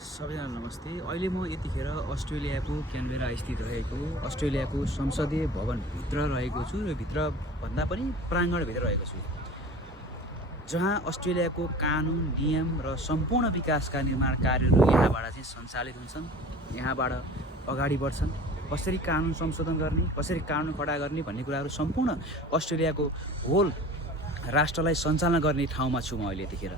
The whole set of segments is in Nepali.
सबैजना नमस्ते। अहिले म यतिखेर अस्ट्रेलियाको क्यानबेरा स्थित रहेको अस्ट्रेलियाको संसदीय भवनभित्र रहेको छु र भित्र भन्दा पनि प्राङ्गणभित्र रहेको छु, जहाँ अस्ट्रेलियाको कानुन, नियम र सम्पूर्ण विकासका निर्माण कार्यहरू यहाँबाट चाहिँ सञ्चालित हुन्छन्। यहाँबाट अगाडि बढ्छन्। कसरी कानुन संशोधन गर्ने, कसरी कानुन खडा गर्ने भन्ने कुराहरू सम्पूर्ण अस्ट्रेलियाको होल राष्ट्रलाई सञ्चालन गर्ने ठाउँमा छु म अहिले यतिखेर।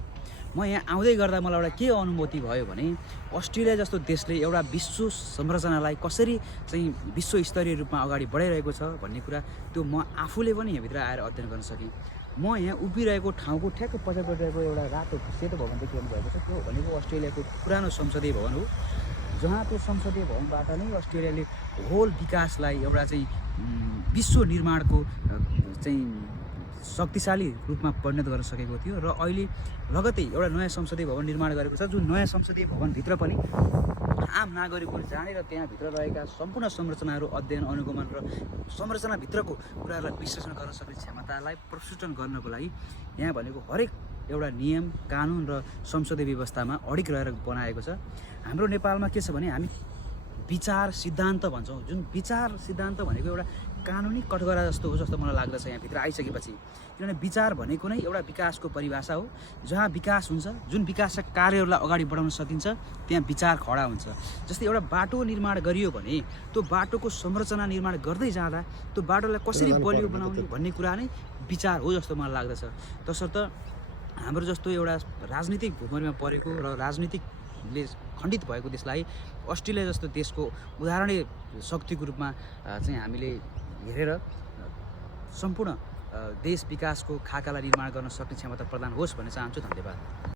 म यहाँ आउँदै गर्दा मलाई एउटा के अनुभूति भयो भने अस्ट्रेलिया जस्तो देशले एउटा विश्व संरचनालाई कसरी चाहिँ विश्व स्तरीय रूपमा अगाडि बढाइरहेको छ भन्ने कुरा त्यो म आफूले पनि यहाँभित्र आएर अध्ययन गर्न सकेँ। म यहाँ उभिरहेको ठाउँको ठ्याक्क पछाडिपट्टि रहेको एउटा रातो सेतो भवन देखिरहनु भएको छ। त्यो भनेको अस्ट्रेलियाको पुरानो संसदीय भवन हो, जहाँ त्यो संसदीय भवनबाट नै अस्ट्रेलियाले होल विकासलाई एउटा चाहिँ विश्व निर्माणको चाहिँ शक्तिशाली रूपमा परिणत गर्न सकेको थियो। र अहिले लगत्तै एउटा नयाँ संसदीय भवन निर्माण गरेको छ, जुन नयाँ संसदीय भवनभित्र पनि आम नागरिकहरू जानेर त्यहाँभित्र रहेका सम्पूर्ण संरचनाहरू अध्ययन, अनुगमन र संरचनाभित्रको कुराहरूलाई विश्लेषण गर्न सक्ने क्षमतालाई प्रस्फुटन गर्नको लागि यहाँ भनेको हरेक एउटा नियम, कानुन र संसदीय व्यवस्थामा अडिग रहेर बनाएको छ। हाम्रो नेपालमा के छ भने हामी विचार सिद्धान्त भन्छौँ, जुन विचार सिद्धान्त भनेको एउटा कानुनी कठघरा जस्तो हो जस्तो मलाई लाग्दछ यहाँभित्र आइसकेपछि। किनभने विचार भनेको नै एउटा विकासको परिभाषा हो, जहाँ विकास हुन्छ, जुन विकासका कार्यहरूलाई अगाडि बढाउन सकिन्छ त्यहाँ विचार खडा हुन्छ। जस्तै एउटा बाटो निर्माण गरियो भने त्यो बाटोको संरचना निर्माण गर्दै जाँदा त्यो बाटोलाई कसरी बलियो बनाउने भन्ने कुरा नै विचार हो जस्तो मलाई लाग्दछ। तसर्थ हाम्रो जस्तो एउटा राजनीतिक भूमिमा परेको र राजनीतिकले खण्डित भएको देशलाई अस्ट्रेलिया जस्तो देशको उदाहरणीय शक्तिको रूपमा चाहिँ हामीले हेरेर सम्पूर्ण देश विकासको खाकालाई निर्माण गर्न सक्ने क्षमता प्रदान होस् भन्ने चाहन्छु। धन्यवाद।